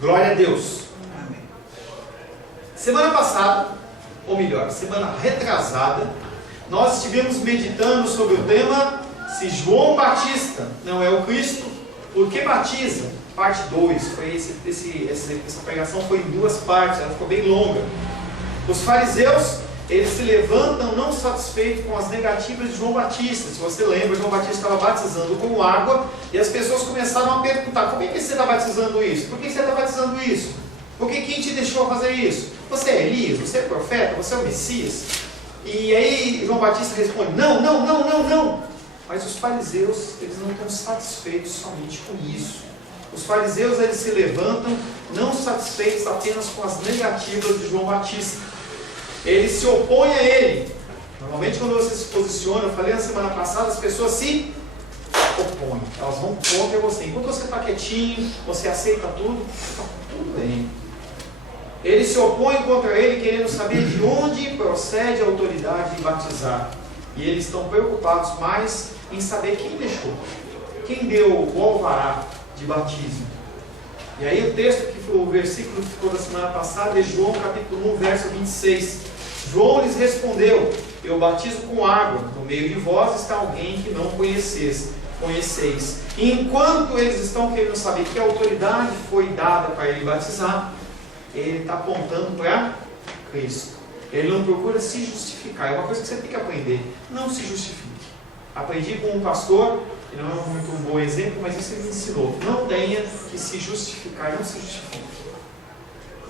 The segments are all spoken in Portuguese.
Glória a Deus. Amém. Semana passada, ou melhor, semana retrasada, nós estivemos meditando sobre o tema: se João Batista não é o Cristo, por que batiza? Parte 2. Essa pregação foi em duas partes, ela ficou bem longa. Os fariseus, eles se levantam não satisfeitos com as negativas de João Batista. Se você lembra, João Batista estava batizando com água, e as pessoas começaram a perguntar: por que você está batizando isso? Por que você está batizando isso? Por que quem te deixou fazer isso? Você é Elias? Você é profeta? Você é o Messias? E aí João Batista responde: não. Mas os fariseus, eles não estão satisfeitos somente com isso. Os fariseus, eles se levantam não satisfeitos apenas com as negativas de João Batista. Eles se opõem a ele. Normalmente quando você se posiciona, eu falei na semana passada, as pessoas se opõem. Elas vão contra você. Enquanto você está quietinho, você aceita tudo, está tudo bem. Eles se opõem contra ele, querendo saber de onde procede a autoridade de batizar. E eles estão preocupados mais em saber quem deixou, quem deu o alvará de batismo. E aí o texto, o versículo que ficou da semana passada é João capítulo 1, verso 26. João lhes respondeu: eu batizo com água, no meio de vós está alguém que não conheceis. E enquanto eles estão querendo saber que autoridade foi dada para ele batizar, ele está apontando para Cristo. Ele não procura se justificar. É uma coisa que você tem que aprender: não se justifique. Aprendi com um pastor, que não é muito um bom exemplo, mas isso ele me ensinou: não tenha que se justificar, não se justifique.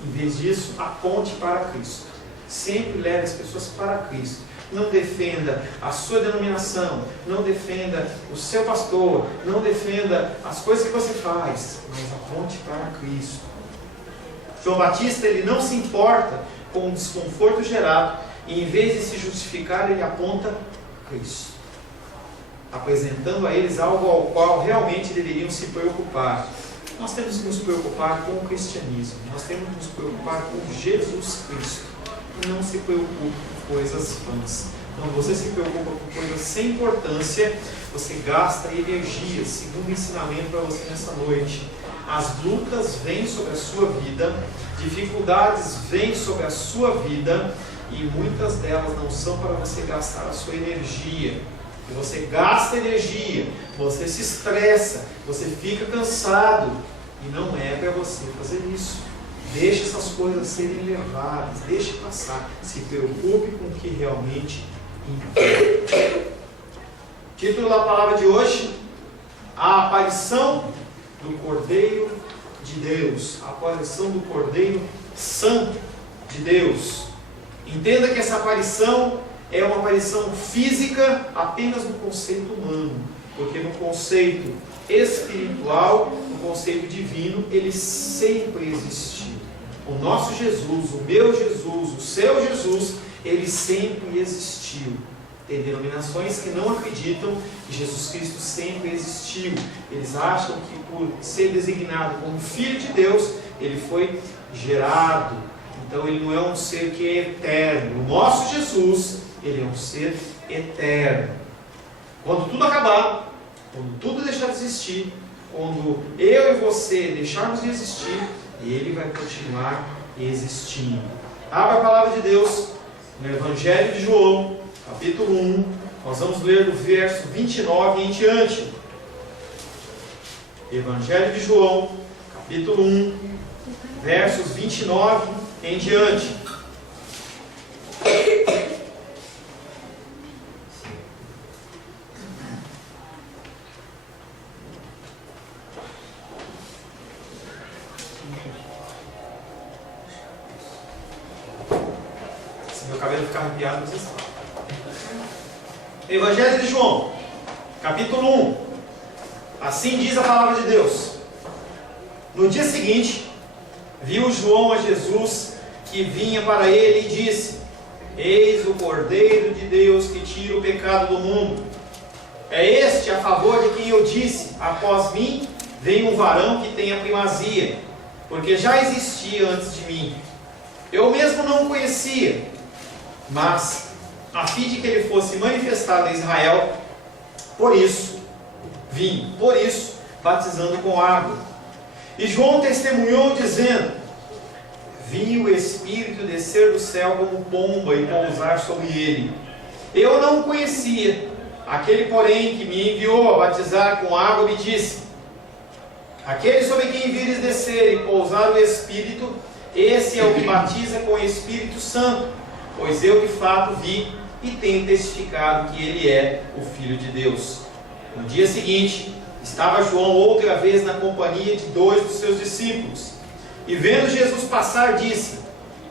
Em vez disso, aponte para Cristo. Sempre leve as pessoas para Cristo. Não defenda a sua denominação, não defenda o seu pastor, não defenda as coisas que você faz, mas aponte para Cristo. João Batista, ele não se importa com o desconforto gerado, e em vez de se justificar, ele aponta Cristo, apresentando a eles algo ao qual realmente deveriam se preocupar. Nós temos que nos preocupar com o cristianismo, nós temos que nos preocupar com Jesus Cristo. Não se preocupe com coisas vãs. Quando você se preocupa com coisas sem importância, você gasta energia. Segundo ensinamento para você nessa noite: as lutas vêm sobre a sua vida, dificuldades vêm sobre a sua vida, e muitas delas não são para você gastar a sua energia. E você gasta energia, você se estressa, você fica cansado, e não é para você fazer isso. Deixe essas coisas serem levadas, deixe passar, se preocupe com o que realmente importa. Título da palavra de hoje: a aparição do Cordeiro de Deus, a aparição do Cordeiro Santo de Deus. Entenda que essa aparição é uma aparição física apenas no conceito humano, porque no conceito espiritual, no conceito divino, ele sempre existiu. O nosso Jesus, o meu Jesus, o seu Jesus, ele sempre existiu. Tem denominações que não acreditam que Jesus Cristo sempre existiu. Eles acham que por ser designado como Filho de Deus, ele foi gerado. Então ele não é um ser que é eterno. O nosso Jesus, ele é um ser eterno. Quando tudo acabar, quando tudo deixar de existir, quando eu e você deixarmos de existir, ele vai continuar existindo. Abra a palavra de Deus no Evangelho de João, capítulo 1. Nós vamos ler do verso 29 em diante. Evangelho de João, capítulo 1, versos 29 em diante. Meu cabelo ficar arrepiado, vocês sabem. Evangelho de João, capítulo 1. Assim diz a palavra de Deus: no dia seguinte, viu João a Jesus que vinha para ele e disse: eis o Cordeiro de Deus que tira o pecado do mundo. É este a favor de quem eu disse: após mim vem um varão que tem a primazia, porque já existia antes de mim. Eu mesmo não o conhecia, mas a fim de que ele fosse manifestado a Israel, por isso, batizando com água. E João testemunhou dizendo: vi o Espírito descer do céu como pomba e pousar sobre ele. Eu não o conhecia. Aquele, porém, que me enviou a batizar com água, me disse: aquele sobre quem vires descer e pousar o Espírito, esse é o que batiza com o Espírito Santo. Pois eu de fato vi e tenho testificado que ele é o Filho de Deus. No dia seguinte, estava João outra vez na companhia de 2 dos seus discípulos. E vendo Jesus passar, disse: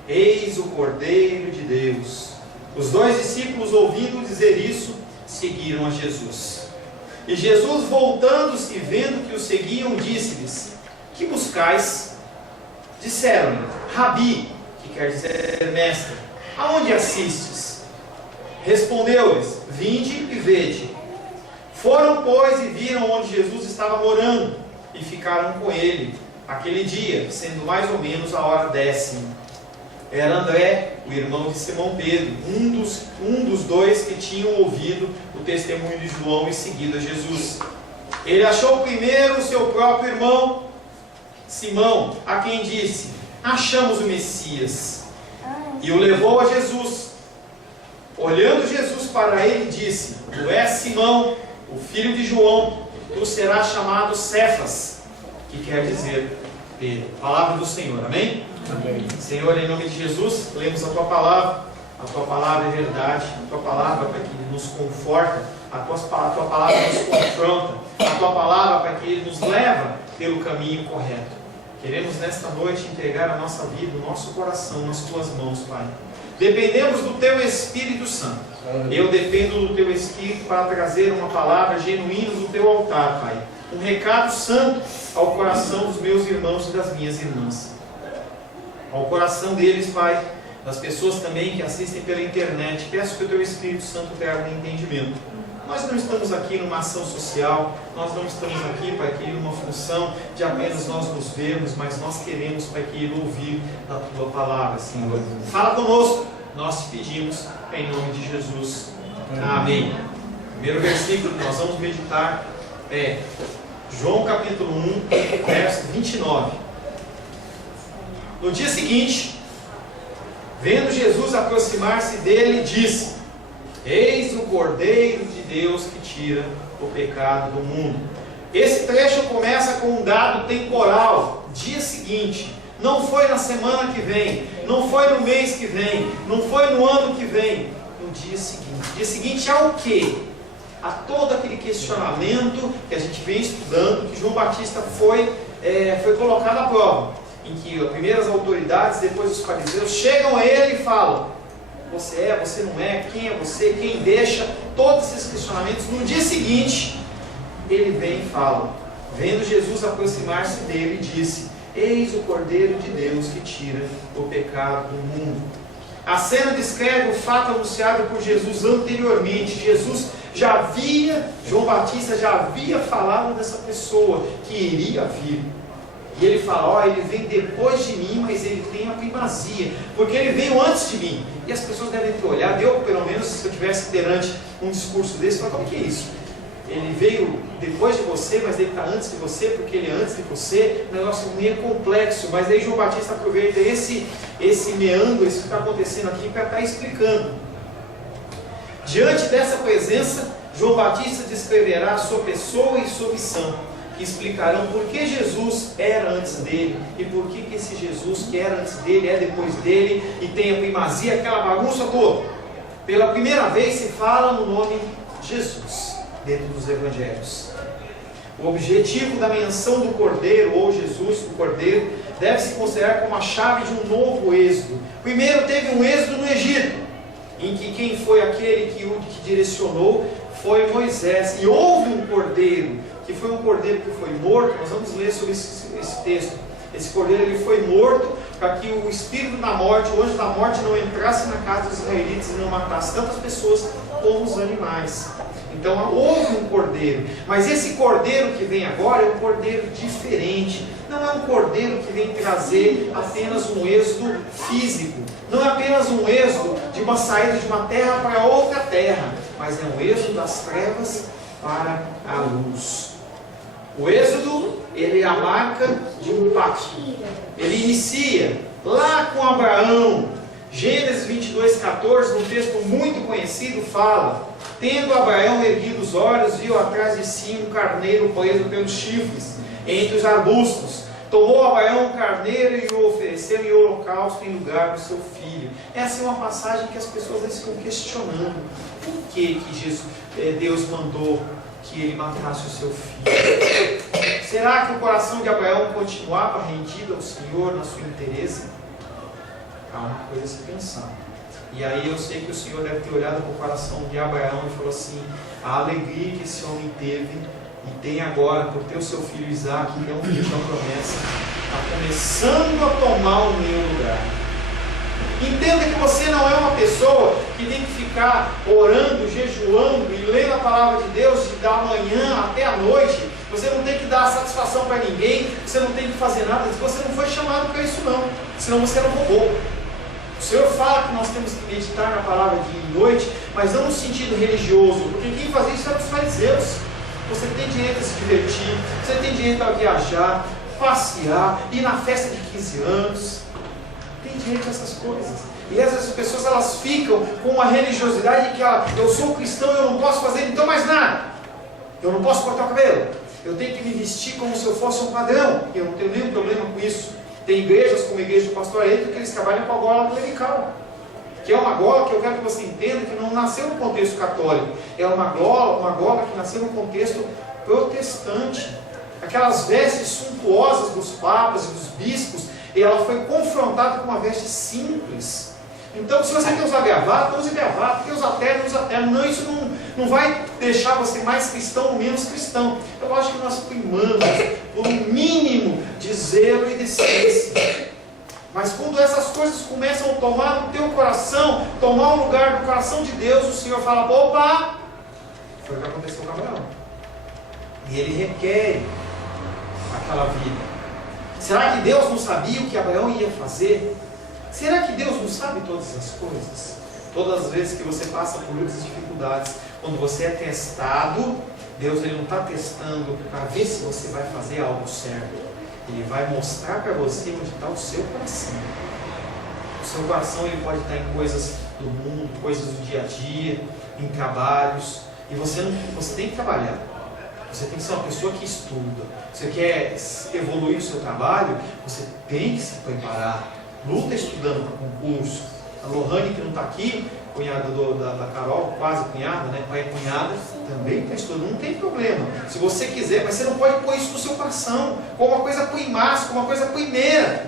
eis o Cordeiro de Deus. Os 2 discípulos, ouvindo dizer isso, seguiram a Jesus. E Jesus, voltando-se e vendo que o seguiam, disse-lhes: que buscais? Disseram-lhe: Rabi, que quer dizer mestre, aonde assistes? Respondeu-lhes: vinde e vede. Foram, pois, e viram onde Jesus estava morando, e ficaram com ele aquele dia, sendo mais ou menos a hora 10ª. Era André, o irmão de Simão Pedro, um dos 2 que tinham ouvido o testemunho de João e seguido a Jesus. Ele achou primeiro o seu próprio irmão, Simão, a quem disse: achamos o Messias. E o levou a Jesus. Olhando Jesus para ele, disse: tu és Simão, o filho de João, tu serás chamado Cefas, que quer dizer Pedro. Palavra do Senhor, amém? Amém. Senhor, em nome de Jesus, lemos a Tua Palavra. A Tua Palavra é verdade. A Tua Palavra para que nos conforta. A Tua Palavra nos confronta. A Tua Palavra para que nos leva pelo caminho correto. Queremos nesta noite entregar a nossa vida, o nosso coração nas Tuas mãos, Pai. Dependemos do Teu Espírito Santo. Eu dependo do Teu Espírito para trazer uma palavra genuína do Teu altar, Pai. Um recado santo ao coração dos meus irmãos e das minhas irmãs. Ao coração deles, Pai, das pessoas também que assistem pela internet. Peço que o Teu Espírito Santo traga um entendimento. Nós não estamos aqui numa ação social, nós não estamos aqui, Pai, que numa função de apenas nós nos vermos, mas nós queremos, Pai, que ouvir a Tua Palavra, Senhor. Fala conosco, nós te pedimos, em nome de Jesus. Amém. O primeiro versículo que nós vamos meditar é João capítulo 1, verso 29. No dia seguinte, vendo Jesus aproximar-se dele, disse: eis o Cordeiro de Deus que tira o pecado do mundo. Esse trecho começa com um dado temporal, dia seguinte. Não foi na semana que vem, não foi no mês que vem, não foi no ano que vem, no dia seguinte. Dia seguinte ao quê? A todo aquele questionamento que a gente vem estudando, que João Batista foi colocado à prova, em que as primeiras autoridades, depois os fariseus, chegam a ele e falam: você é, você não é, quem é você, quem deixa, todos esses questionamentos. No dia seguinte, ele vem e fala, vendo Jesus aproximar-se dele, disse: eis o Cordeiro de Deus que tira o pecado do mundo. A cena descreve o fato anunciado por Jesus anteriormente. João Batista já havia falado dessa pessoa que iria vir. E ele fala: ele vem depois de mim, mas ele tem a primazia, porque ele veio antes de mim. E as pessoas devem ter olhado, eu pelo menos, se eu tivesse perante um discurso desse, eu falo: como que é isso? Ele veio depois de você, mas ele está antes de você, porque ele é antes de você. O negócio meio complexo, mas aí João Batista aproveita esse meandro, isso que está acontecendo aqui, para estar explicando. Diante dessa presença, João Batista descreverá a sua pessoa e sua missão, que explicarão por que Jesus era antes dele, e por que esse Jesus que era antes dele é depois dele, e tem a primazia, aquela bagunça toda. Pela primeira vez se fala no nome Jesus dentro dos evangelhos. O objetivo da menção do Cordeiro, ou Jesus, o Cordeiro, deve se considerar como a chave de um novo êxodo. Primeiro teve um êxodo no Egito, em que quem foi aquele que direcionou foi Moisés, e houve um cordeiro, que foi um cordeiro que foi morto. Nós vamos ler sobre esse texto. Esse cordeiro ele foi morto para que o espírito da morte, o anjo da morte, não entrasse na casa dos israelitas e não matasse tantas pessoas como os animais. Então houve um cordeiro, mas esse cordeiro que vem agora é um cordeiro diferente. Não é um cordeiro que vem trazer apenas um êxodo físico, não é apenas um êxodo de uma saída de uma terra para outra terra, mas é um êxodo das trevas para a luz. O Êxodo, ele é a marca de um pacto. Ele inicia lá com Abraão. Gênesis 22:14, um texto muito conhecido, fala: tendo Abraão erguido os olhos, viu atrás de si um carneiro preso pelos chifres, entre os arbustos. Tomou Abraão um carneiro e o ofereceu em holocausto em lugar do seu filho. Essa é uma passagem que as pessoas ficam questionando. Por que Deus mandou que ele matasse o seu filho? Será que o coração de Abraão continuava rendido ao Senhor na sua inteireza? Há uma coisa a se pensar. E aí eu sei que o Senhor deve ter olhado para o coração de Abraão e falou assim: a alegria que esse homem teve e tem agora por ter o seu filho Isaque, que é um filho da promessa, está começando a tomar o meu lugar. Entenda que você não é uma pessoa que tem que ficar orando, jejuando e lendo a palavra de Deus da manhã até a noite. Você não tem que dar satisfação para ninguém, você não tem que fazer nada. Você não foi chamado para isso não, senão você era um robô. O Senhor fala que nós temos que meditar na palavra dia e noite, mas não no sentido religioso, porque quem fazia isso eram os fariseus. Você tem direito a se divertir, você tem direito a viajar, passear, ir na festa de 15 anos. Tem direito a essas coisas. E essas pessoas, elas ficam com uma religiosidade que eu sou cristão, eu não posso fazer então mais nada. Eu não posso cortar o cabelo. Eu tenho que me vestir como se eu fosse um padrão. Eu não tenho nenhum problema com isso. Tem igrejas como a igreja do pastor Ayrton que eles trabalham com a gola clerical, que é uma gola que eu quero que você entenda que não nasceu no contexto católico. É uma gola que nasceu no contexto protestante. Aquelas vestes suntuosas dos papas e dos bispos, e ela foi confrontada com uma veste simples. Então, se você quer usar gravata, use gravata. Quer usar terno, usa terno. Não, isso não vai deixar você mais cristão ou menos cristão. Eu acho que nós primamos por um mínimo de zelo e decência. Mas quando essas coisas começam a tomar no teu coração, tomar o lugar do coração de Deus, o Senhor fala: opa! Foi o que aconteceu com Abraão. E ele requer aquela vida. Será que Deus não sabia o que Abraão ia fazer? Será que Deus não sabe todas as coisas? Todas as vezes que você passa por muitas dificuldades, quando você é testado, Deus ele não está testando para ver se você vai fazer algo certo. Ele vai mostrar para você onde está o seu coração. O seu coração ele pode estar em coisas do mundo, coisas do dia a dia, em trabalhos. E você tem que trabalhar. Você tem que ser uma pessoa que estuda. Você quer evoluir o seu trabalho, você tem que se preparar. Luta estudando para concurso. A Lohane, que não está aqui, cunhada da Carol, quase cunhada, né? Pai e cunhada, também está estudando. Não tem problema. Se você quiser, mas você não pode pôr isso no seu coração, como uma coisa primária, como uma coisa primeira.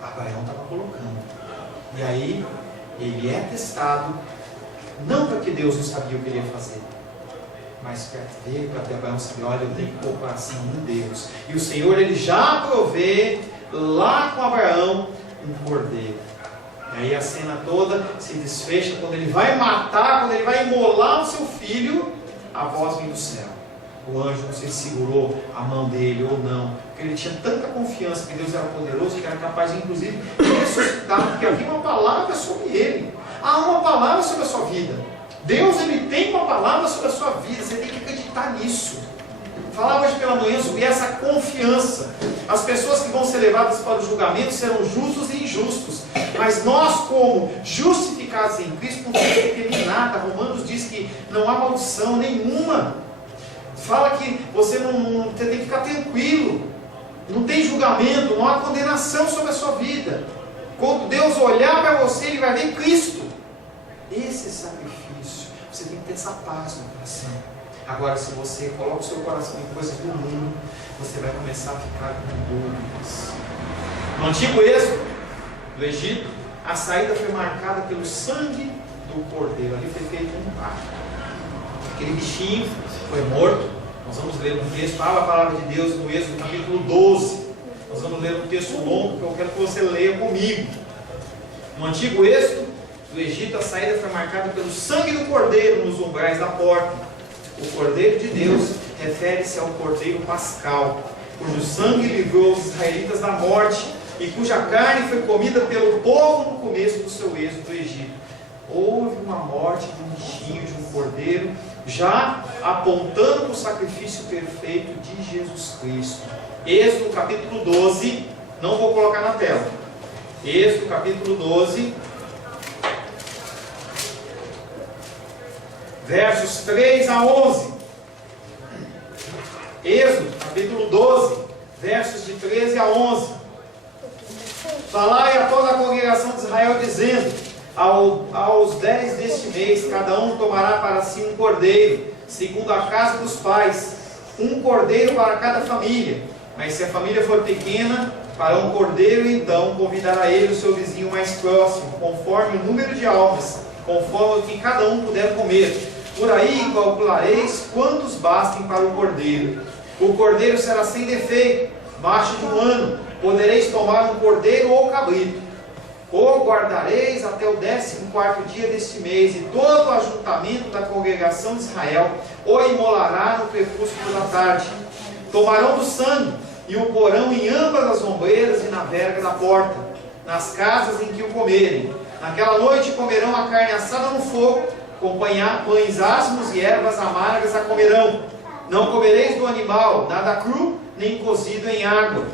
Abraão estava colocando. E aí, ele é testado, não porque Deus não sabia o que ele ia fazer, mas para ver, para ter Abraão saber: olha, eu tenho que pôr o coração em Deus. E o Senhor, ele já provê lá com Abraão um cordeiro. E aí a cena toda se desfecha quando ele vai matar, quando ele vai imolar o seu filho. A voz vem do céu. O anjo, não sei se segurou a mão dele ou não, porque ele tinha tanta confiança que Deus era poderoso, que era capaz de inclusive ressuscitar, porque havia uma palavra sobre ele. Há uma palavra sobre a sua vida. Deus ele tem uma palavra sobre a sua vida. Você tem que acreditar nisso. Falava hoje pela manhã sobre essa confiança. As pessoas que vão ser levadas para o julgamento serão justos e injustos. Mas nós, como justificados em Cristo, não temos que temer nada. Romanos diz que não há maldição nenhuma. Fala que você tem que ficar tranquilo. Não tem julgamento, não há condenação sobre a sua vida. Quando Deus olhar para você, Ele vai ver Cristo. Esse sacrifício, você tem que ter essa paz no coração. Agora, se você coloca o seu coração em coisas do mundo, você vai começar a ficar com dúvidas. No antigo êxodo do Egito, a saída foi marcada pelo sangue do cordeiro. Ali foi feito um pacto. Aquele bichinho foi morto. Nós vamos ler um texto, fala a palavra de Deus no Êxodo capítulo 12. Nós vamos ler um texto longo que eu quero que você leia comigo. No antigo êxodo do Egito, a saída foi marcada pelo sangue do cordeiro nos umbrais da porta. O cordeiro de Deus refere-se ao cordeiro pascal, cujo sangue livrou os israelitas da morte e cuja carne foi comida pelo povo no começo do seu êxodo do Egito. Houve uma morte de um bichinho, de um cordeiro, já apontando para o sacrifício perfeito de Jesus Cristo. Êxodo capítulo 12, não vou colocar na tela. Êxodo capítulo 12, versos 3 a 11. Êxodo capítulo 12, versos de 13 a 11. Falai a toda a congregação de Israel, dizendo: aos 10 deste mês, cada um tomará para si um cordeiro, segundo a casa dos pais, um cordeiro para cada família. Mas se a família for pequena, para um cordeiro, então convidará ele o seu vizinho mais próximo, conforme o número de almas, conforme o que cada um puder comer. Por aí calculareis quantos bastem para o cordeiro. O cordeiro será sem defeito, macho de um ano. Podereis tomar um cordeiro ou cabrito. O guardareis até o 14º dia deste mês, e todo o ajuntamento da congregação de Israel o imolará no crepúsculo da tarde. Tomarão do sangue e o porão em ambas as ombreiras e na verga da porta, nas casas em que o comerem. Naquela noite comerão a carne assada no fogo, com pães asmos e ervas amargas a comerão. Não comereis do animal nada cru, nem cozido em água,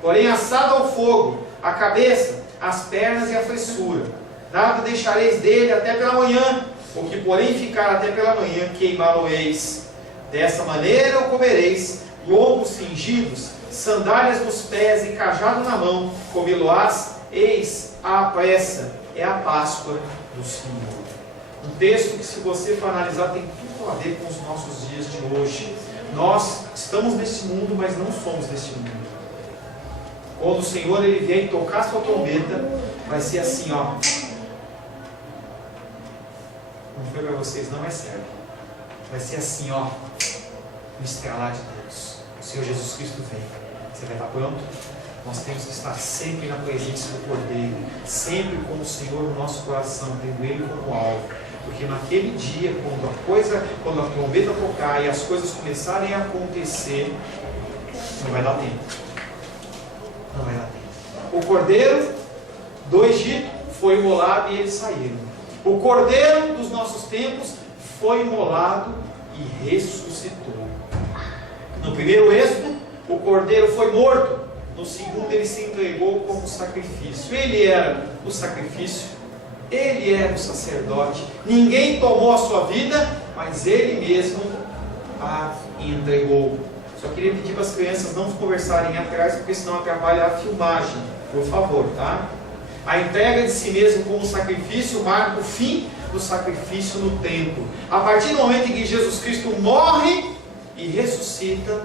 porém assado ao fogo, a cabeça, as pernas e a fressura. Nada deixareis dele até pela manhã, o que porém ficar até pela manhã queimá-lo-eis. Dessa maneira o comereis, lombos cingidos, sandálias nos pés e cajado na mão, comê-lo-ás, eis à pressa, é a Páscoa do Senhor. Um texto que, se você for analisar, tem tudo a ver com os nossos dias de hoje. Nós estamos nesse mundo, mas não somos desse mundo. Quando o Senhor ele vier e tocar sua trombeta, vai ser assim, ó. Não foi para vocês, não é sério. Vai ser assim, ó. No estralar de Deus. O Senhor Jesus Cristo vem. Você vai estar pronto? Nós temos que estar sempre na presença do Cordeiro, sempre com o Senhor no nosso coração, tendo Ele como alvo. Porque naquele dia, quando a trombeta tocar e as coisas começarem a acontecer, não vai dar tempo. Não vai dar tempo. O cordeiro do Egito foi imolado e eles saíram. O cordeiro dos nossos tempos foi imolado e ressuscitou. No primeiro êxodo, o cordeiro foi morto. No segundo, ele se entregou como sacrifício. Ele era o sacrifício, ele era o sacerdote. Ninguém tomou a sua vida, mas ele mesmo a entregou. Só queria pedir para as crianças não conversarem atrás, porque senão atrapalha a filmagem. Por favor, tá? A entrega de si mesmo como sacrifício marca o fim do sacrifício no templo. A partir do momento em que Jesus Cristo morre e ressuscita,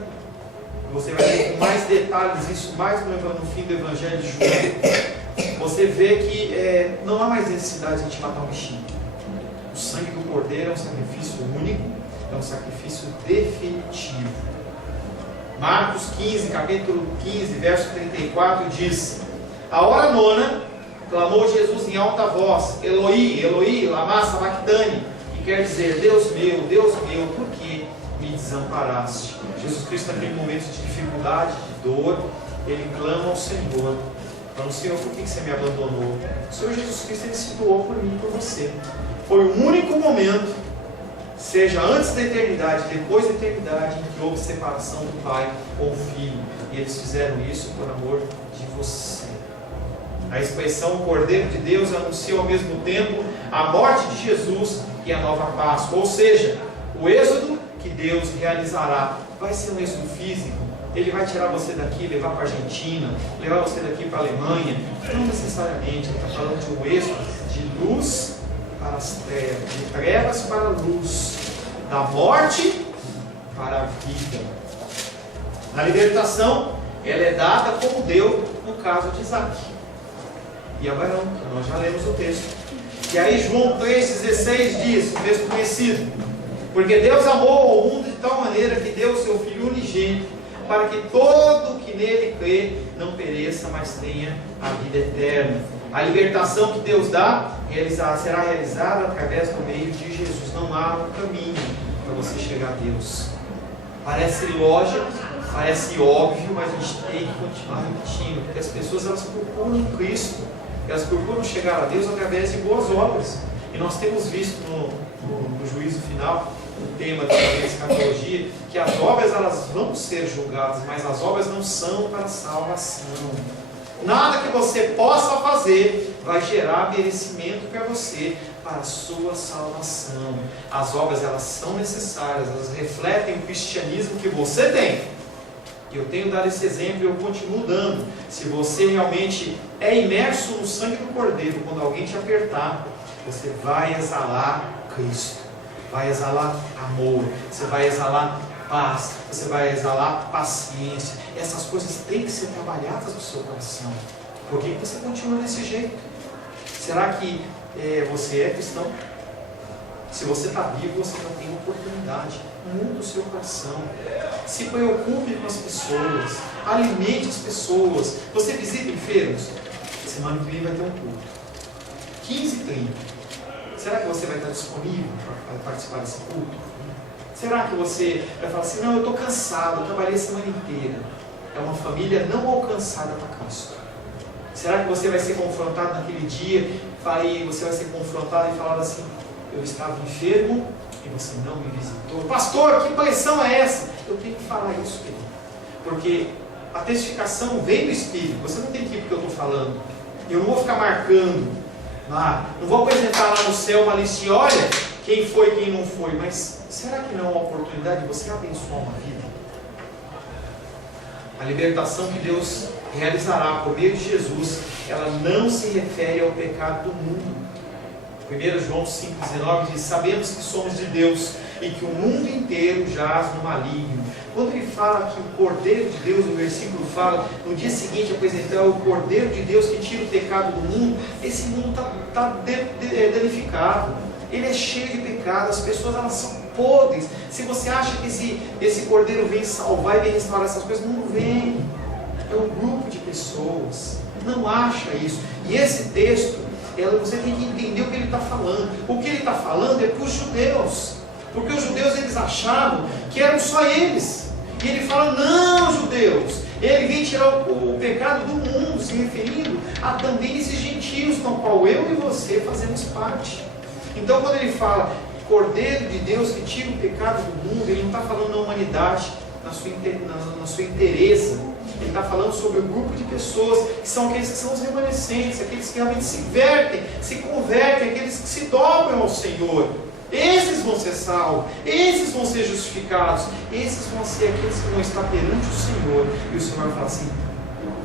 você vai ver com mais detalhes isso mais no fim do Evangelho de João. Você vê que não há mais necessidade de a gente matar um bichinho. O sangue do cordeiro é um sacrifício único, é um sacrifício definitivo. Marcos 15, capítulo 15, verso 34 diz: a hora nona, clamou Jesus em alta voz: Eloi, Eloi, lama sabachthani, que quer dizer: Deus meu, por que me desamparaste? Jesus Cristo, naquele momento de dificuldade, de dor, ele clama ao Senhor, falando: Senhor, por que você me abandonou? O Senhor Jesus Cristo, ele se doou por mim e por você. Foi o único momento, seja antes da eternidade, depois da eternidade, em que houve separação do Pai com o Filho, e eles fizeram isso por amor de você. A expressão Cordeiro de Deus anuncia ao mesmo tempo a morte de Jesus e a nova Páscoa, ou seja, o êxodo que Deus realizará vai ser um êxodo físico. Ele vai tirar você daqui, levar para a Argentina, levar você daqui para a Alemanha. Não necessariamente, ele está falando de um êxodo de luz para as trevas, de trevas para a luz, da morte para a vida. A libertação, ela é dada como deu no caso de Isaac e Abraão, que nós já lemos o texto. E aí João 3,16 diz, um texto conhecido: porque Deus amou o mundo de tal maneira que deu o seu Filho unigênito, para que todo que nele crê não pereça, mas tenha a vida eterna. A libertação que Deus dá será realizada através do meio de Jesus. Não há um caminho para você chegar a Deus. Parece lógico, parece óbvio, mas a gente tem que continuar repetindo, porque as pessoas, elas procuram Cristo, elas procuram chegar a Deus através de boas obras. E nós temos visto no juízo final um tema da escatologia, que as obras elas vão ser julgadas, mas as obras não são para salvação. Nada que você possa fazer vai gerar merecimento para você, para a sua salvação. As obras elas são necessárias, elas refletem o cristianismo que você tem. Eu tenho dado esse exemplo e eu continuo dando. Se você realmente é imerso no sangue do Cordeiro, quando alguém te apertar, você vai exalar Cristo, vai exalar amor, você vai exalar paz, você vai exalar paciência. Essas coisas têm que ser trabalhadas no seu coração. Por que você continua desse jeito? Será que você é cristão? Se você está vivo, você não tem oportunidade. Mude o seu coração. Se preocupe com as pessoas. Alimente as pessoas. Você visita enfermos? Semana que vem vai ter um culto. 15h30. Será que você vai estar disponível para participar desse culto? Será que você vai falar assim, não, eu estou cansado, eu trabalhei a semana inteira. É uma família não alcançada para Cristo. Será que você vai ser confrontado naquele dia, e você vai ser confrontado e falar assim, eu estava enfermo e você não me visitou. Pastor, que pressão é essa? Eu tenho que falar isso, querido. Porque a testificação vem do Espírito. Você não tem que ir porque eu estou falando. Eu não vou ficar marcando lá. Não vou apresentar lá no céu uma listinha. Olha, quem foi, quem não foi. Mas será que não é uma oportunidade de você abençoar uma vida? A libertação que Deus realizará por meio de Jesus, ela não se refere ao pecado do mundo. 1 João 5,19 diz, sabemos que somos de Deus e que o mundo inteiro jaz no maligno. Quando ele fala que o Cordeiro de Deus, o versículo fala, no dia seguinte apresentar o Cordeiro de Deus que tira o pecado do mundo, esse mundo está danificado, ele é cheio de pecado, as pessoas elas são podres. Se você acha que esse Cordeiro vem salvar e vem restaurar essas coisas, não vem. É um grupo de pessoas, não acha isso. E esse texto, você tem que entender o que ele está falando. O que ele está falando é para os judeus, porque os judeus eles achavam que eram só eles. E ele fala, não, judeus, ele vem tirar o pecado do mundo, se referindo a também esses gentios, com o qual eu e você fazemos parte. Então quando ele fala Cordeiro de Deus que tira o pecado do mundo, ele não está falando na humanidade, na sua inteireza. Ele está falando sobre o grupo de pessoas que são aqueles que são os remanescentes, aqueles que realmente se convertem, aqueles que se dobram ao Senhor. Esses vão ser salvos, esses vão ser justificados, esses vão ser aqueles que vão estar perante o Senhor. E o Senhor vai falar assim,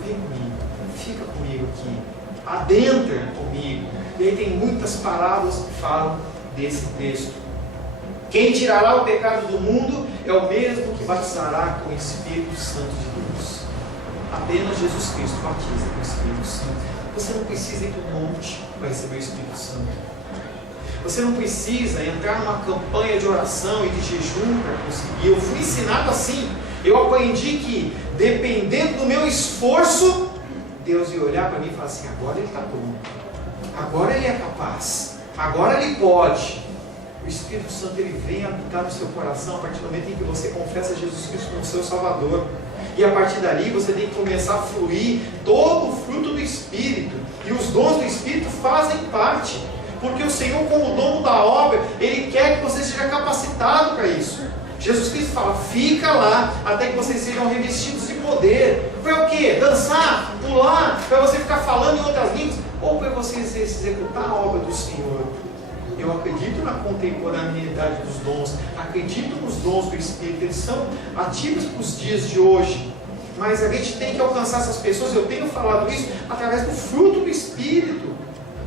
vem comigo, fica comigo aqui, adentra comigo. E aí tem muitas parábolas que falam desse texto. Quem tirará o pecado do mundo é o mesmo que batizará com o Espírito Santo de Deus. Apenas Jesus Cristo batiza com o Espírito Santo. Você não precisa ir para o monte para receber o Espírito Santo. Você não precisa entrar numa campanha de oração e de jejum para conseguir. Eu fui ensinado assim. Eu aprendi que, dependendo do meu esforço, Deus ia olhar para mim e falar assim, agora ele está pronto. Agora ele é capaz. Agora ele pode. O Espírito Santo ele vem habitar no seu coração a partir do momento em que você confessa Jesus Cristo como seu Salvador. E a partir dali você tem que começar a fluir todo o fruto do Espírito. E os dons do Espírito fazem parte. Porque o Senhor, como dono da obra, Ele quer que você seja capacitado para isso. Jesus Cristo fala, fica lá até que vocês sejam revestidos de poder. Para o quê? Dançar, pular, para você ficar falando em outras línguas, ou para você executar a obra do Senhor. Eu acredito na contemporaneidade dos dons, acredito nos dons do Espírito, eles são ativos para os dias de hoje. Mas a gente tem que alcançar essas pessoas, eu tenho falado isso, através do fruto do Espírito.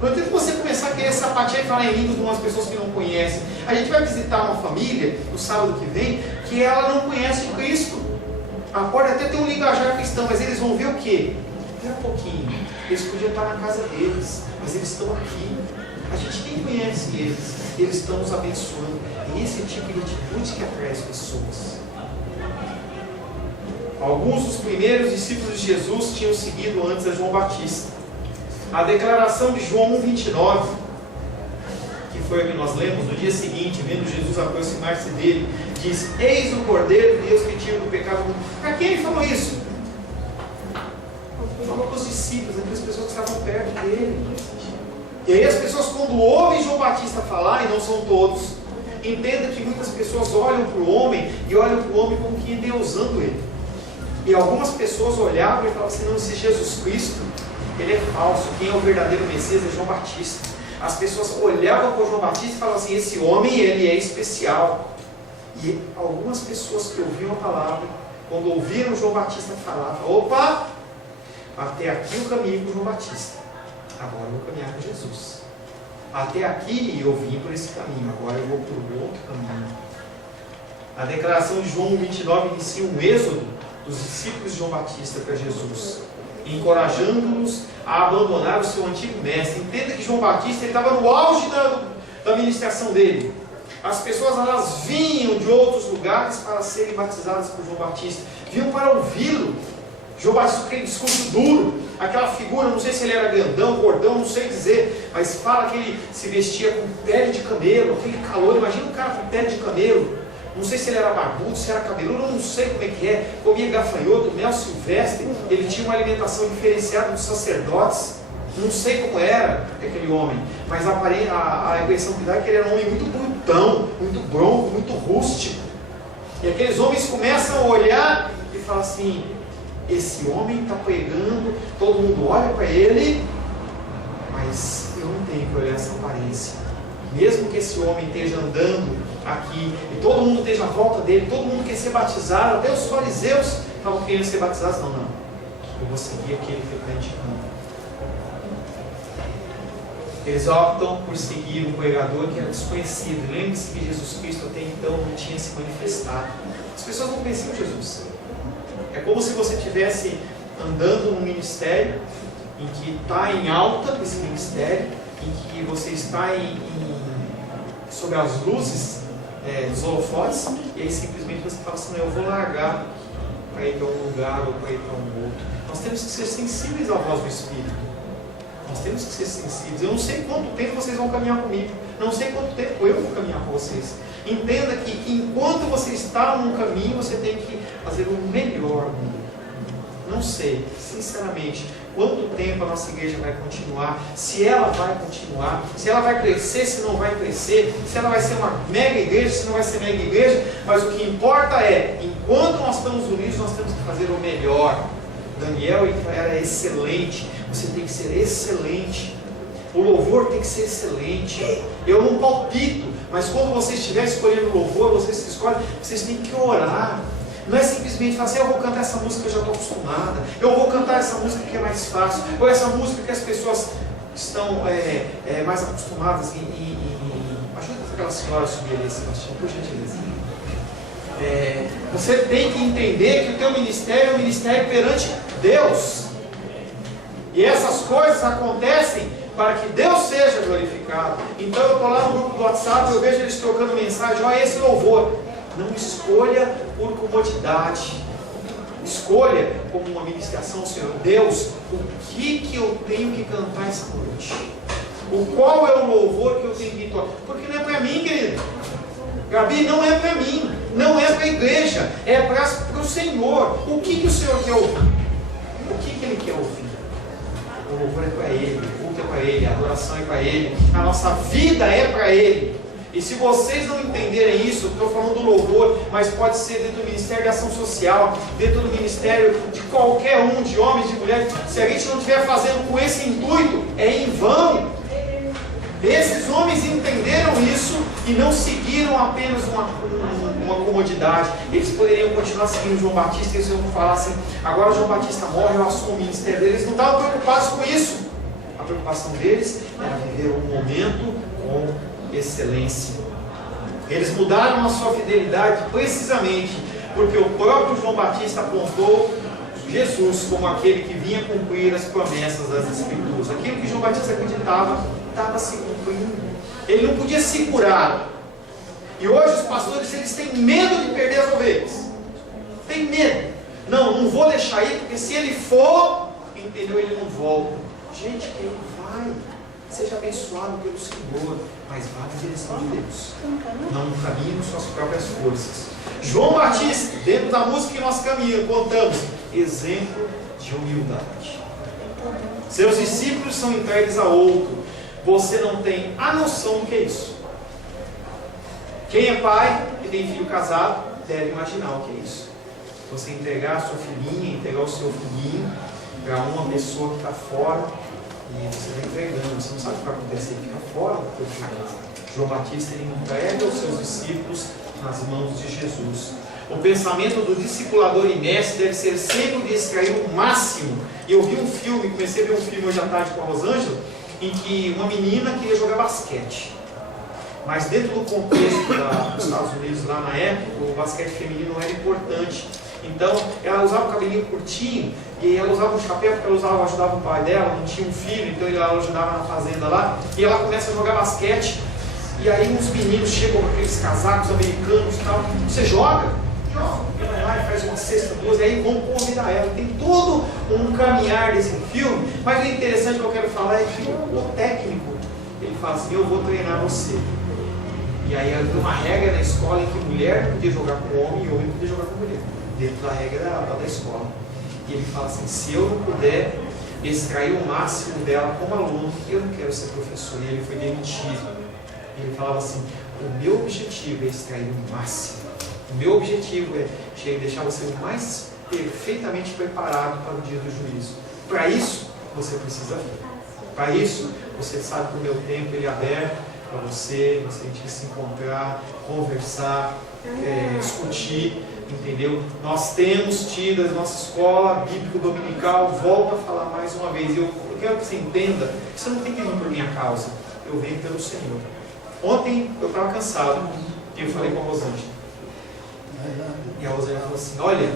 Não adianta você começar a querer sapatear e falar em línguas de umas pessoas que não conhecem. A gente vai visitar uma família, no sábado que vem, que ela não conhece o Cristo. Ela pode até ter um linguajar cristão, mas eles vão ver o quê? Ver um pouquinho. Eles podiam estar na casa deles, mas eles estão aqui. A gente nem conhece eles estão nos abençoando. E esse tipo de atitude que atrai as pessoas. Alguns dos primeiros discípulos de Jesus tinham seguido antes a João Batista. A declaração de João 1,29, que foi a que nós lemos no dia seguinte, vendo Jesus aproximar-se dele, diz, eis o Cordeiro de Deus que tira do pecado do mundo. Para quem ele falou isso? Ele falou para os discípulos, aquelas pessoas que estavam perto dele. E aí as pessoas quando ouvem João Batista falar, e não são todos, Entenda que muitas pessoas olham para o homem e olham para o homem como que endeusando ele. E algumas pessoas olhavam e falavam assim, não, esse Jesus Cristo, ele é falso, quem é o verdadeiro Messias é João Batista. As pessoas olhavam para o João Batista e falavam assim, esse homem, ele é especial. E algumas pessoas que ouviam a palavra, quando ouviram João Batista falar, opa, até aqui o caminho com João Batista, agora eu vou caminhar com Jesus. Até aqui eu vim por esse caminho, agora eu vou por outro caminho. A declaração de João 29 inicia um êxodo dos discípulos de João Batista para Jesus, encorajando-nos a abandonar o seu antigo mestre. Entenda que João Batista estava no auge da ministração dele. As pessoas elas vinham de outros lugares para serem batizadas por João Batista, vinham para ouvi-lo. João Batista, aquele discurso duro, aquela figura, não sei se ele era grandão, gordão, não sei dizer, mas fala que ele se vestia com pele de camelo, aquele calor, imagina um cara com pele de camelo, não sei se ele era barbudo, se era cabeludo, eu não sei como é que é, comia gafanhoto, mel silvestre, ele tinha uma alimentação diferenciada dos sacerdotes, não sei como era aquele homem, mas a impressão que dá é que ele era um homem muito brutão, muito bronco, muito rústico, e aqueles homens começam a olhar e falam assim, esse homem está pregando, todo mundo olha para ele, mas eu não tenho que olhar essa aparência. Mesmo que esse homem esteja andando aqui, e todo mundo esteja à volta dele, todo mundo quer ser batizado, até os fariseus estavam querendo ser batizados. Não, eu vou seguir aquele que está indicando. Eles optam por seguir um pregador que era desconhecido. Lembre-se que Jesus Cristo até então não tinha se manifestado. As pessoas não conheciam Jesus. É como se você estivesse andando num ministério em que está em alta esse ministério, em que você está sob as luzes dos holofotes, e aí simplesmente você fala assim, eu vou largar para ir para um lugar ou para ir para um outro. Nós temos que ser sensíveis à voz do Espírito. Nós temos que ser sensíveis. Eu não sei quanto tempo vocês vão caminhar comigo, não sei quanto tempo eu vou caminhar com vocês. Entenda que enquanto você está num caminho, você tem que fazer o melhor. Não sei, sinceramente, quanto tempo a nossa igreja vai continuar, se ela vai continuar, se ela vai crescer, se não vai crescer, se ela vai ser uma mega igreja, se não vai ser mega igreja, mas o que importa é, enquanto nós estamos unidos, nós temos que fazer o melhor. Daniel era excelente, você tem que ser excelente. O louvor tem que ser excelente. Eu não palpito, mas quando você estiver escolhendo o louvor, vocês escolhem, vocês têm que orar. Não é simplesmente falar assim, eu vou cantar essa música que eu já estou acostumada, eu vou cantar essa música que é mais fácil, ou essa música que as pessoas estão mais acostumadas em... Ajuda aquela senhora a subir ali, Sebastião, por gentileza. Você tem que entender que o teu ministério é um ministério perante Deus. E essas coisas acontecem para que Deus seja glorificado. Então eu estou lá no grupo do WhatsApp, eu vejo eles trocando mensagem, olha esse louvor. Não escolha por comodidade. Escolha como uma ministração, Senhor. Deus, o que eu tenho que cantar essa noite? Qual é o louvor que eu tenho que tocar? Porque não é para mim, querido. Gabi, não é para mim. Não é para a igreja. É para o Senhor. O que o Senhor quer ouvir? O que Ele quer ouvir? O louvor é para Ele, o culto é para Ele, a adoração é para Ele, a nossa vida é para Ele. E se vocês não entenderem isso, eu estou falando do louvor, mas pode ser dentro do Ministério de Ação Social, dentro do Ministério de qualquer um, de homens, de mulheres, se a gente não estiver fazendo com esse intuito, é em vão. Esses homens entenderam isso e não seguiram apenas uma comodidade. Eles poderiam continuar seguindo João Batista, e eles iam falar assim, agora João Batista morre, eu assumo o ministério deles. Eles não estavam preocupados com isso. A preocupação deles era viver um momento com excelência. Eles mudaram a sua fidelidade precisamente porque o próprio João Batista apontou Jesus como aquele que vinha cumprir as promessas das Escrituras. Aquilo que João Batista acreditava estava se cumprindo. Ele não podia se curar. E hoje os pastores eles têm medo de perder as ovelhas. Tem medo. Não vou deixar ir, porque se ele for, entendeu? Ele não volta. Gente, ele vai. Seja abençoado pelo Senhor, mas vá na direção de Deus. Não caminhe com suas próprias forças. João Batista, dentro da música que nós caminhamos, contamos, exemplo de humildade. Seus discípulos são entregues a outro. Você não tem a noção do que é isso. Quem é pai e tem filho casado deve imaginar o que é isso. Você entregar a sua filhinha, entregar o seu filhinho para uma pessoa que está fora, e você está entregando, você não sabe o que vai acontecer, fica fora do teu filho. João Batista, ele entrega os seus discípulos nas mãos de Jesus. O pensamento do discipulador e mestre deve ser sempre de extrair o máximo. E eu vi um filme, comecei a ver um filme hoje à tarde com a Rosângela, em que uma menina queria jogar basquete. Mas dentro do contexto dos Estados Unidos, lá na época, o basquete feminino não era importante. Então, ela usava o cabelinho curtinho, e ela usava um chapéu porque ela ajudava o pai dela, não tinha um filho, então ela ajudava na fazenda lá. E ela começa a jogar basquete, e aí uns meninos chegam com aqueles casacos americanos e tal. Você joga? Joga. Ela vai lá e faz uma cesta, duas, e aí vão convidar ela. Tem todo um caminhar desse filme, mas o interessante que eu quero falar é que o técnico, ele fala assim, eu vou treinar você. E aí havia uma regra na escola em que mulher não podia jogar com homem e homem não podia jogar com mulher, dentro da regra da escola. E ele fala assim, se eu não puder extrair o máximo dela como aluno, eu não quero ser professor. E ele foi demitido. Ele falava assim, o meu objetivo é extrair o máximo. O meu objetivo é deixar você o mais perfeitamente preparado para o dia do juízo. Para isso, você precisa vir. Para isso, você sabe que o meu tempo ele é aberto para você se encontrar, conversar, discutir, entendeu? Nós temos tido a nossa escola bíblica dominical, volto a falar mais uma vez, eu quero que você entenda que você não tem que vir por minha causa, eu venho pelo Senhor. Ontem eu estava cansado e eu falei com a Rosângela, e a Rosângela falou assim, olha,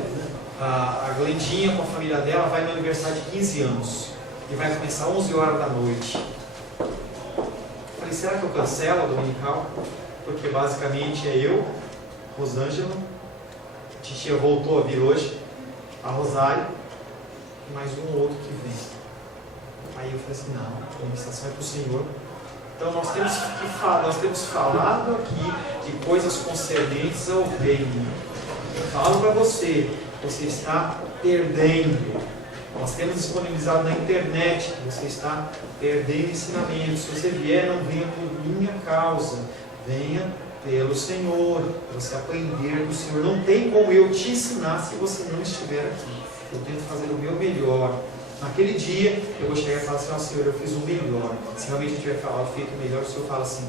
a Glendinha com a família dela vai no aniversário de 15 anos e vai começar 11 horas da noite. Eu falei, será que eu cancelo a dominical? Porque basicamente é eu, Rosângela, a titia voltou a vir hoje, a Rosário, e mais um ou outro que vem. Aí eu falei assim, não, a administração é para o Senhor. Então nós temos falado aqui de coisas concernentes ao reino. Eu falo para você, você está perdendo. Nós temos disponibilizado na internet, você está perdendo ensinamentos. Se você vier, não venha por minha causa, venha pelo Senhor, para você aprender do Senhor. Não tem como eu te ensinar se você não estiver aqui. Eu tento fazer o meu melhor. Naquele dia, eu vou chegar e falar assim, ó Senhor, eu fiz o melhor. Se realmente eu tiver falado, feito o melhor, o Senhor fala assim,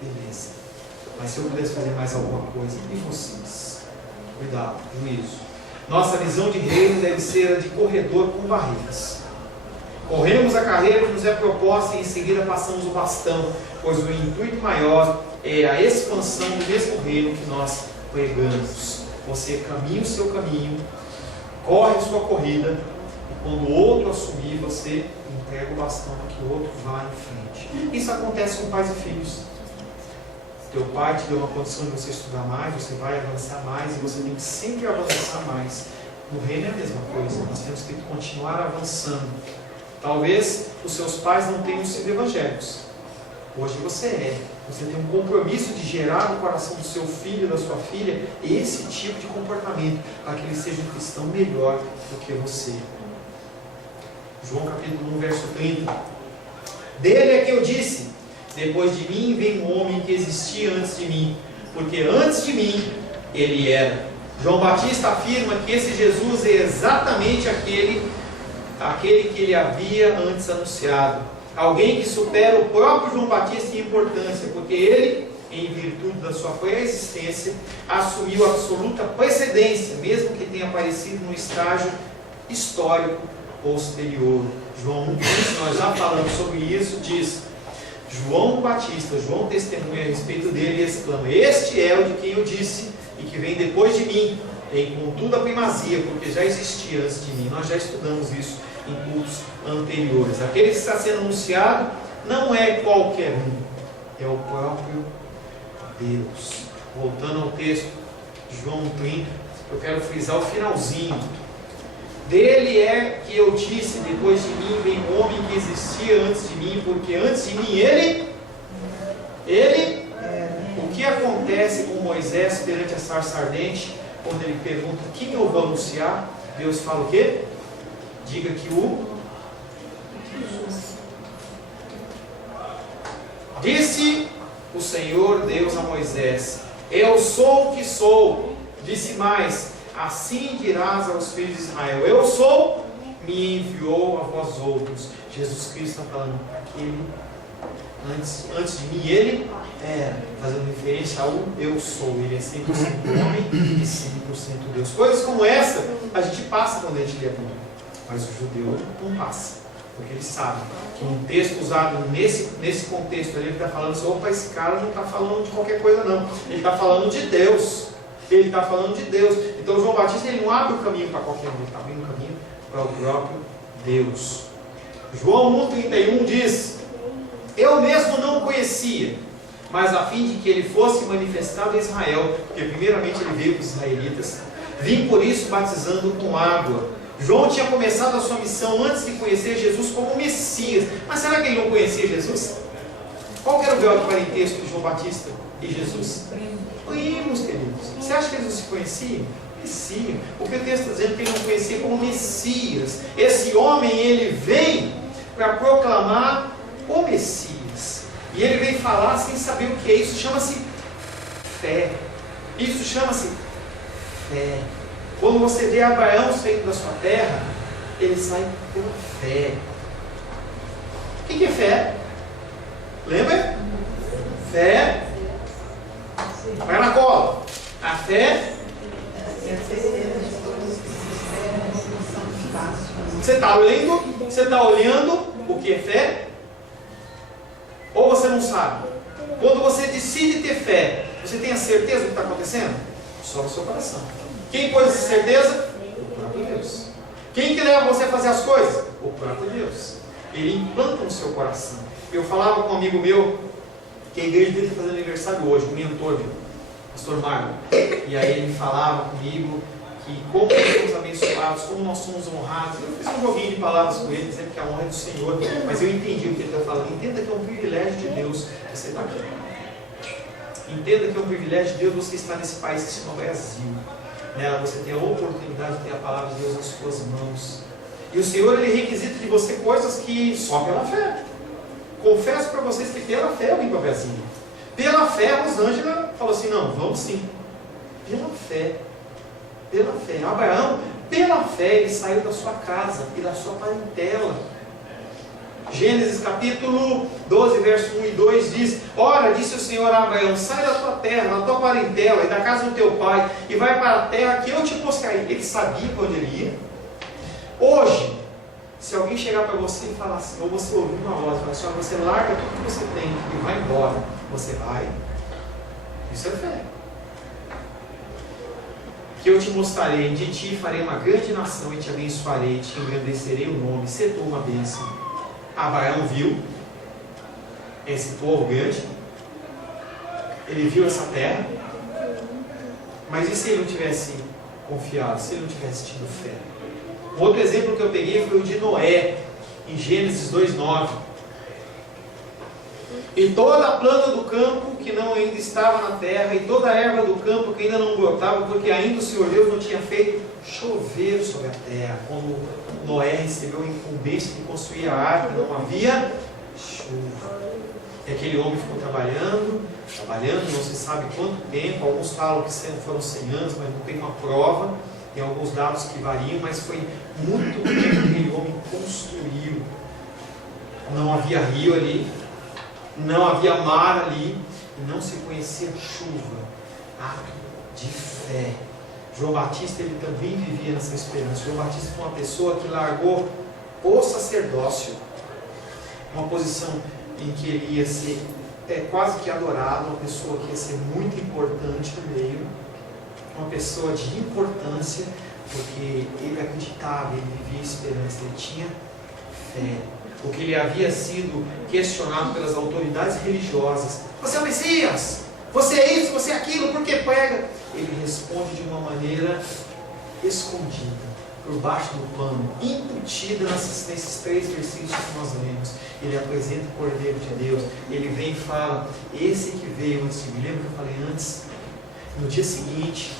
beleza. Mas se eu pudesse fazer mais alguma coisa, e vocês? Cuidado, juízo. Nossa visão de reino deve ser a de corredor com barreiras. Corremos a carreira que nos é proposta e em seguida passamos o bastão, pois o intuito maior é a expansão do mesmo reino que nós pregamos. Você caminha o seu caminho, corre a sua corrida, e quando o outro assumir, você entrega o bastão para que o outro vá em frente. Isso acontece com pais e filhos. Teu pai te deu uma condição de você estudar mais, você vai avançar mais e você tem que sempre avançar mais. No reino é a mesma coisa, nós temos que continuar avançando. Talvez os seus pais não tenham sido evangélicos. Hoje você é. Você tem um compromisso de gerar no coração do seu filho e da sua filha esse tipo de comportamento, para que ele seja um cristão melhor do que você. João capítulo 1, verso 30. Dele é que eu disse, depois de mim vem um homem que existia antes de mim, porque antes de mim ele era. João Batista afirma que esse Jesus é exatamente aquele que ele havia antes anunciado. Alguém que supera o próprio João Batista em importância, porque ele, em virtude da sua pré-existência, assumiu absoluta precedência, mesmo que tenha aparecido no estágio histórico posterior. João 1,15, nós já falamos sobre isso, diz: João Batista, João testemunha a respeito dele e exclama: este é o de quem eu disse e que vem depois de mim, tem contudo a primazia, porque já existia antes de mim. Nós já estudamos isso em cultos anteriores. Aquele que está sendo anunciado não é qualquer um, é o próprio Deus. Voltando ao texto de João 30, eu quero frisar o finalzinho. Dele é que eu disse, depois de mim vem um homem que existia antes de mim, porque antes de mim ele, o que acontece com Moisés perante a sarça ardente, quando ele pergunta quem eu vou anunciar, Deus fala o quê? Diga que disse o Senhor Deus a Moisés: Eu sou o que sou. Disse mais: assim dirás aos filhos de Israel: eu sou, me enviou a vós outros. Jesus Cristo está falando, ele, antes de mim, ele era, fazendo referência ao eu sou. Ele é 100% homem e 100% Deus. Coisas como essa, a gente passa quando a gente lê a Bíblia. Mas o judeu não passa. Porque ele sabe que um texto usado nesse contexto ali, ele está falando assim: opa, esse cara não está falando de qualquer coisa não. Ele está falando de Deus. Ele está falando de Deus. Então João Batista, ele não abre o caminho para qualquer um. Ele está abrindo o caminho para o próprio Deus. João 1,31 diz: eu mesmo não o conhecia, mas a fim de que ele fosse manifestado em Israel, porque primeiramente ele veio para os israelitas, vim por isso batizando com água. João tinha começado a sua missão antes de conhecer Jesus como Messias. Mas será que ele não conhecia Jesus? Qual que era o grau de parentesco de João Batista e Jesus? Primos, queridos. Você acha que eles não se conheciam? Conheciam. Porque o texto está dizendo que ele não conhecia como Messias. Esse homem, ele vem para proclamar o Messias. E ele vem falar sem saber o que é. Isso chama-se fé. Isso chama-se fé. Quando você vê Abraão saindo da sua terra, ele sai pela fé. O que é fé? Lembra? Fé. Vai na cola. A fé. Você está lendo? Você está olhando o que é fé? Ou você não sabe? Quando você decide ter fé, você tem a certeza do que está acontecendo? Só no seu coração. Quem pôs essa certeza? O próprio Deus. Quem que leva você a fazer as coisas? O próprio Deus. Ele implanta no seu coração. Eu falava com um amigo meu que a igreja dele está fazendo aniversário hoje, um mentor meu, pastor Marlon. E aí ele falava comigo que como nós somos abençoados, como nós somos honrados. Eu fiz um joguinho de palavras com ele, dizendo que a honra é do Senhor, mas eu entendi o que ele está falando. Entenda que é um privilégio de Deus você estar aqui. Entenda que é um privilégio de Deus você estar nesse país que se chama Brasil. Nela você tem a oportunidade de ter a palavra de Deus nas suas mãos. E o Senhor, ele requisita de você coisas que só pela fé. Confesso para vocês que pela fé eu vim para Brasília. Pela fé a Rosângela falou assim: não, vamos sim. Pela fé. Pela fé. Abraão, pela fé, ele saiu da sua casa e da sua parentela. Gênesis capítulo 12, verso 1 e 2 diz: ora, disse o Senhor a Abraão: sai da tua terra, da tua parentela e da casa do teu pai, e vai para a terra que eu te mostrarei. Ele sabia para onde ele ia. Hoje, se alguém chegar para você e falar assim, ou você ouvir uma voz e falar assim: você larga tudo que você tem e vai embora, você vai. Isso é fé. Que eu te mostrarei, de ti farei uma grande nação e te abençoarei, te engrandecerei o nome, se tu uma bênção. Abraão viu esse povo grande, ele viu essa terra, mas e se ele não tivesse confiado, se ele não tivesse tido fé? Um outro exemplo que eu peguei foi o de Noé, em Gênesis 2,9. E toda a planta do campo que não ainda estava na terra, e toda a erva do campo que ainda não brotava, porque ainda o Senhor Deus não tinha feito chover sobre a terra. Quando Noé recebeu a incumbência de construir a arca, não havia chuva. E aquele homem ficou trabalhando, não se sabe quanto tempo. Alguns falam que foram 100 anos, mas não tem uma prova. Tem alguns dados que variam, mas foi muito tempo que aquele homem construiu. Não havia rio ali, não havia mar ali, e não se conhecia chuva. Ato de fé. João Batista, ele também vivia nessa esperança. João Batista foi uma pessoa que largou o sacerdócio, uma posição em que ele ia ser quase que adorado, uma pessoa que ia ser muito importante no meio, uma pessoa de importância, porque ele acreditava, ele vivia esperança, ele tinha fé. Porque ele havia sido questionado pelas autoridades religiosas: você é o Messias, você é isso, você é aquilo, por que prega? Ele responde de uma maneira escondida, por baixo do pano, embutida nesses 3 versículos que nós lemos. Ele apresenta o Cordeiro de Deus, ele vem e fala: esse que veio antes de mim. Lembra que eu falei antes? No dia seguinte.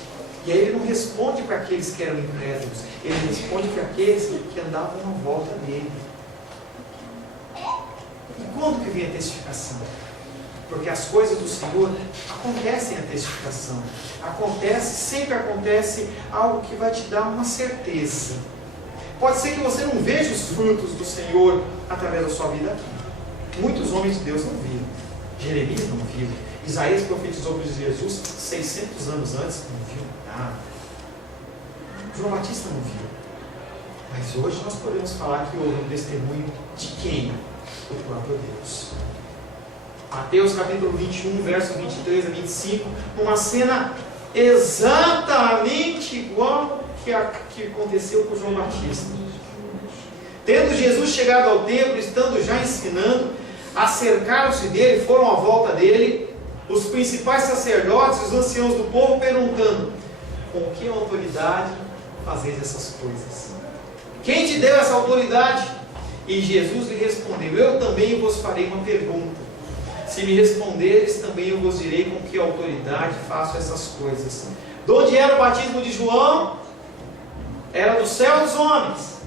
E aí ele não responde para aqueles que eram incrédulos, ele responde para aqueles que andavam à volta dele. E quando que vem a testificação? Porque as coisas do Senhor acontecem a testificação. Sempre acontece algo que vai te dar uma certeza. Pode ser que você não veja os frutos do Senhor através da sua vida aqui. Muitos homens de Deus não viram. Jeremias não viu. Isaías profetizou para Jesus 600 anos antes, não viu nada. João Batista não viu. Mas hoje nós podemos falar que houve um testemunho de quem? Do próprio Deus. Mateus capítulo 21, verso 23 a 25, uma cena exatamente igual que aconteceu com João Batista. Tendo Jesus chegado ao templo, estando já ensinando, acercaram-se dele, foram à volta dele, os principais sacerdotes e os anciãos do povo, perguntando: com que autoridade fazeis essas coisas? Quem te deu essa autoridade? E Jesus lhe respondeu: eu também vos farei uma pergunta. Se me responderes, também eu vos direi com que autoridade faço essas coisas. De onde era o batismo de João? Era do céu dos homens.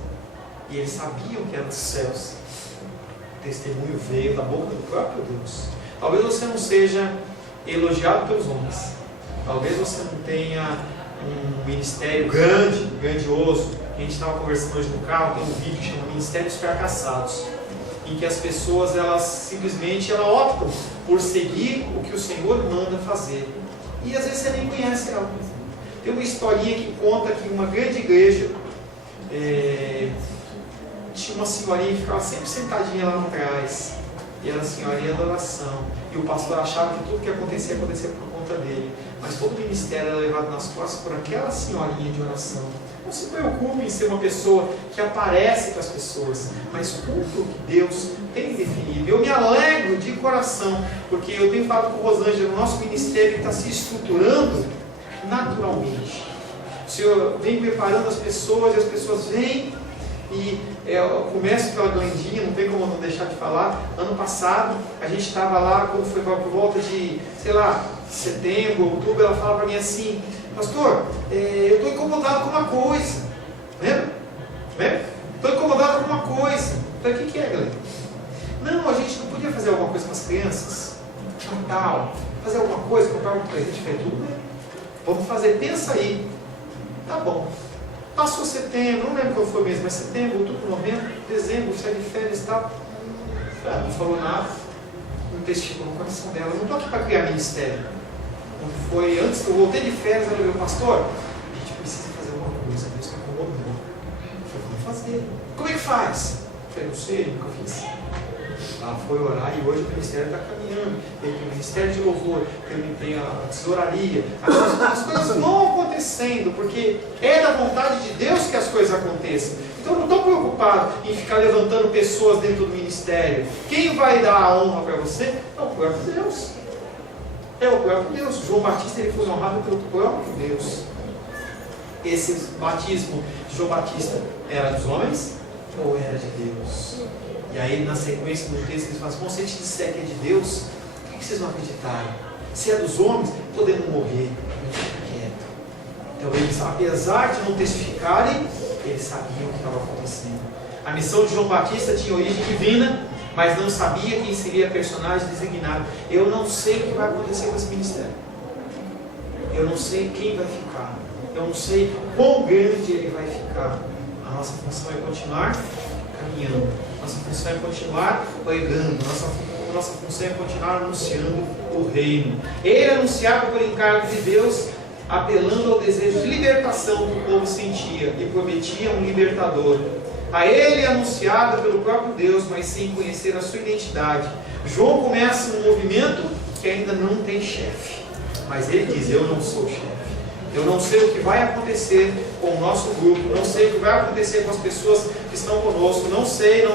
E eles sabiam que era dos céus. O testemunho veio da boca do próprio Deus. Talvez você não seja elogiado pelos homens. Talvez você não tenha um ministério grandioso. A gente estava conversando hoje no carro, tem um vídeo que chama Ministérios Fracassados, em que as pessoas elas simplesmente optam por seguir o que o Senhor manda fazer. E às vezes você nem conhece ela. Tem uma historinha que conta que uma grande igreja tinha uma senhorinha que ficava sempre sentadinha lá atrás. E era a senhorinha da oração. E o pastor achava que tudo que acontecia por conta dele. Mas todo o ministério era levado nas costas por aquela senhorinha de oração. Não se preocupe em ser uma pessoa que aparece para as pessoas, mas cumpra o que Deus tem definido. Eu me alegro de coração, porque eu tenho falado com o Rosângela, o nosso ministério está se estruturando naturalmente. O Senhor vem preparando as pessoas, e as pessoas vêm, e eu começo pela Glendinha, não tem como não deixar de falar. Ano passado, a gente estava lá, quando foi por volta de, setembro, outubro, ela fala para mim assim: pastor, eu estou incomodado com uma coisa. Lembra? Estou incomodado com uma coisa. Falei: o que é, galera? Não, a gente não podia fazer alguma coisa com as crianças? Natal, fazer alguma coisa, comprar um presente para tudo? Vamos fazer, pensa aí. Tá bom. Passou setembro, não lembro qual foi mesmo, mas setembro, outubro, novembro, dezembro, sai de férias e tal. Ela não falou nada, não testificou no coração dela. Eu não estou aqui para criar ministério. Foi antes que eu voltei de férias, ela veio: pastor, a gente precisa fazer alguma coisa, Deus está incomodando. Eu falei: vamos fazer. Como é que faz? Eu falei: não sei, nunca fiz. Ela foi orar e hoje o ministério está caminhando. Tem o ministério de louvor, tem a tesouraria. As coisas vão acontecendo, porque é da vontade de Deus que as coisas aconteçam. Então eu não estou preocupado em ficar levantando pessoas dentro do ministério. Quem vai dar a honra para você? É o próprio Deus. É o próprio Deus. João Batista ele foi honrado pelo próprio Deus. Esse batismo de João Batista era dos homens ou era de Deus? E aí, na sequência do texto, eles falam: bom, se a gente disser que é de Deus, por que vocês não acreditarem? Se é dos homens, podemos morrer. Quieto. Então, eles, apesar de não testificarem, eles sabiam o que estava acontecendo. A missão de João Batista tinha origem divina, mas não sabia quem seria a personagem designado. Eu não sei o que vai acontecer com esse ministério. Eu não sei quem vai ficar. Eu não sei quão grande ele vai ficar. A nossa função é continuar caminhando. Nossa função é continuar pregando. Nossa função é continuar anunciando o reino. Ele anunciava por encargo de Deus, apelando ao desejo de libertação que o povo sentia, e prometia um libertador. A ele anunciado pelo próprio Deus, mas sem conhecer a sua identidade. João começa um movimento que ainda não tem chefe, mas ele diz: eu não sou chefe. Eu não sei o que vai acontecer com o nosso grupo, não sei o que vai acontecer com as pessoas que estão conosco, não sei,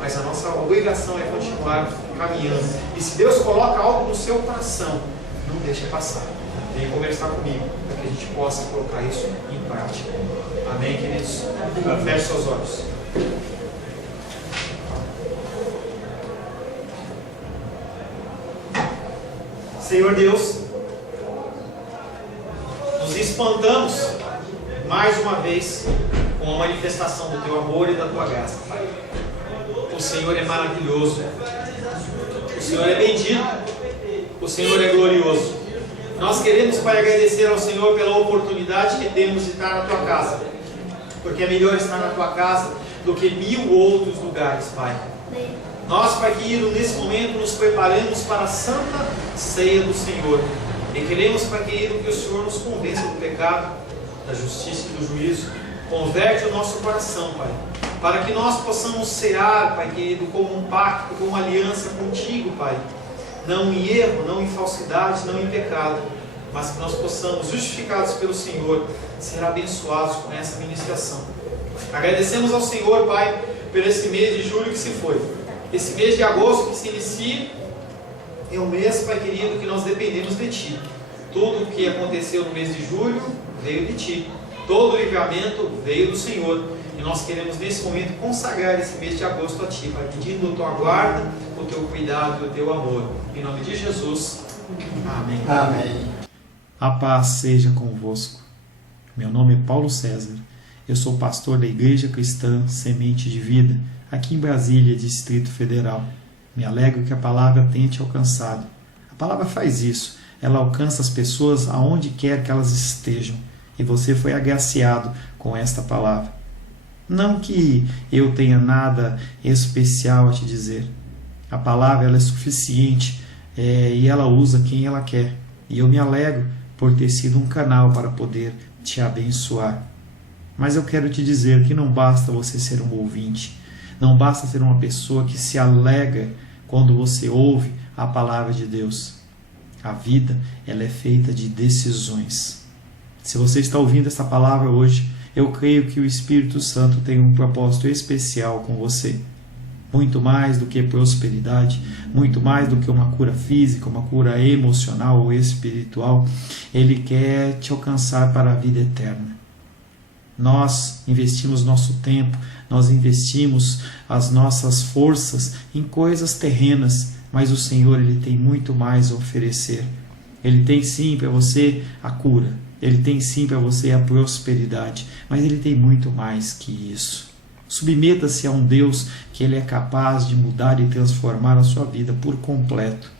mas a nossa obrigação é continuar caminhando. E se Deus coloca algo no seu coração, não deixa passar. Vem conversar comigo, para que a gente possa colocar isso em prática. Amém, queridos? Feche seus olhos. Senhor Deus, nos espantamos mais uma vez com a manifestação do Teu amor e da Tua graça, Pai. O Senhor é maravilhoso. O Senhor é bendito, o Senhor é glorioso. Nós queremos, Pai, agradecer ao Senhor pela oportunidade que temos de estar na Tua casa, porque é melhor estar na Tua casa do que 1000 outros lugares, Pai. Nós, Pai querido, nesse momento nos preparamos para a Santa Ceia do Senhor e queremos, Pai querido, que o Senhor nos convença do pecado, da justiça e do juízo. Converte o nosso coração, Pai, para que nós possamos cear, Pai querido, como um pacto, como uma aliança contigo, Pai, não em erro, não em falsidade, não em pecado, mas que nós possamos, justificados pelo Senhor, ser abençoados com essa ministração. Agradecemos ao Senhor, Pai, por esse mês de julho que se foi, esse mês de agosto que se inicia, é um mês, Pai querido, que nós dependemos de Ti. Tudo o que aconteceu no mês de julho veio de Ti, todo o livramento veio do Senhor, e nós queremos nesse momento consagrar esse mês de agosto a Ti, Pai, pedindo a Tua guarda, o Teu cuidado e o Teu amor, em nome de Jesus, amém. Amém. A paz seja convosco. Meu nome é Paulo César, eu sou pastor da Igreja Cristã Semente de Vida, aqui em Brasília, Distrito Federal. Me alegro que a palavra tenha te alcançado. A palavra faz isso, ela alcança as pessoas aonde quer que elas estejam, e você foi agraciado com esta palavra. Não que eu tenha nada especial a te dizer, a palavra ela é suficiente e ela usa quem ela quer, e eu me alegro por ter sido um canal para poder te abençoar. Mas eu quero te dizer que não basta você ser um ouvinte, não basta ser uma pessoa que se alegra quando você ouve a palavra de Deus. A vida ela é feita de decisões. Se você está ouvindo essa palavra hoje, eu creio que o Espírito Santo tem um propósito especial com você. Muito mais do que prosperidade, muito mais do que uma cura física, uma cura emocional ou espiritual, Ele quer te alcançar para a vida eterna. Nós investimos nosso tempo, nós investimos as nossas forças em coisas terrenas, mas o Senhor Ele tem muito mais a oferecer. Ele tem sim para você a cura, Ele tem sim para você a prosperidade, mas Ele tem muito mais que isso. Submeta-se a um Deus que Ele é capaz de mudar e transformar a sua vida por completo.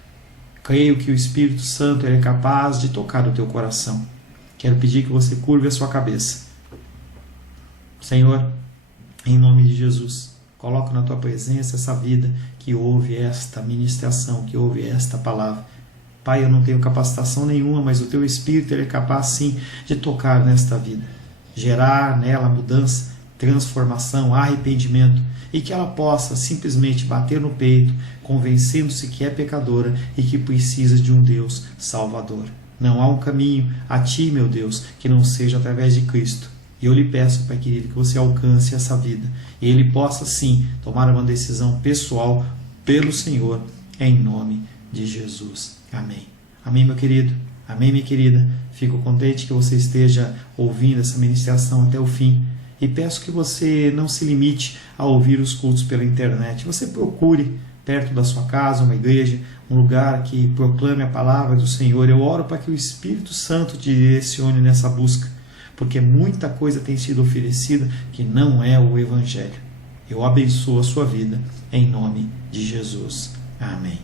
Creio que o Espírito Santo Ele é capaz de tocar o teu coração. Quero pedir que você curve a sua cabeça. Senhor, em nome de Jesus, coloco na Tua presença essa vida que ouve esta ministração, que ouve esta palavra. Pai, eu não tenho capacitação nenhuma, mas o Teu Espírito Ele é capaz sim de tocar nesta vida, gerar nela mudança, transformação, arrependimento, e que ela possa simplesmente bater no peito, convencendo-se que é pecadora e que precisa de um Deus salvador. Não há um caminho a Ti, meu Deus, que não seja através de Cristo. E eu lhe peço, Pai querido, que você alcance essa vida e ele possa sim tomar uma decisão pessoal pelo Senhor, em nome de Jesus. Amém. Amém, meu querido. Amém, minha querida. Fico contente que você esteja ouvindo essa ministração até o fim e peço que você não se limite a ouvir os cultos pela internet. Você procure perto da sua casa uma igreja, um lugar que proclame a palavra do Senhor. Eu oro para que o Espírito Santo te direcione nessa busca, porque muita coisa tem sido oferecida que não é o Evangelho. Eu abençoo a sua vida, em nome de Jesus. Amém.